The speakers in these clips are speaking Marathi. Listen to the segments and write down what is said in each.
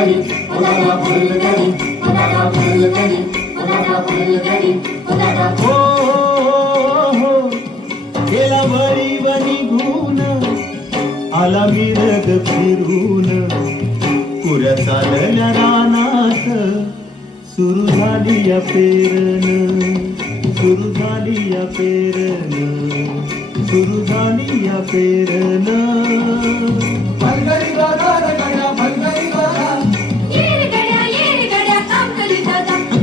गणी कोणाला फुल गणी कोणाला फुल गणी कोणाला फुल गणी कोणाला हो हो गेला वरी वनी भून आला विरग फिरून. पुऱ्या चालल्या रानात सुरू झाली या पेरण सुरू झाली या पेरण सुरू झाली या पेरण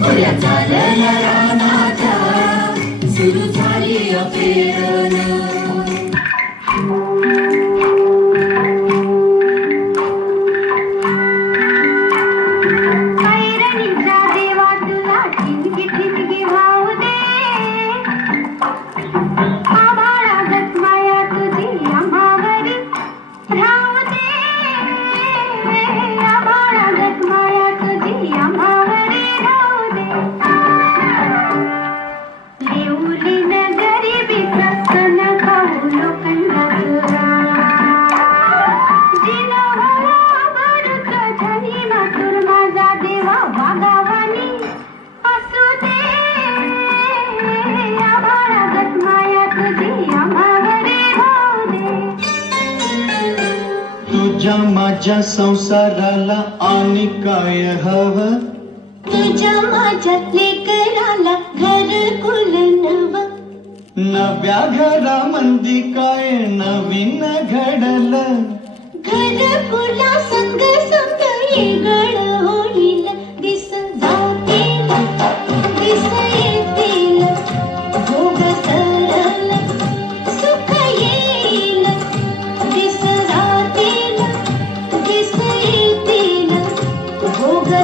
दादा पुऱ्या चालल्या रानात सुरू तुझ्या माझ्या संसाराला आणि काय हवं? तुझ्या माझ्या लेकराला घर कुल नव. नव्या घरामंदी काय नवीन घडलं? घर कुला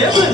heaven.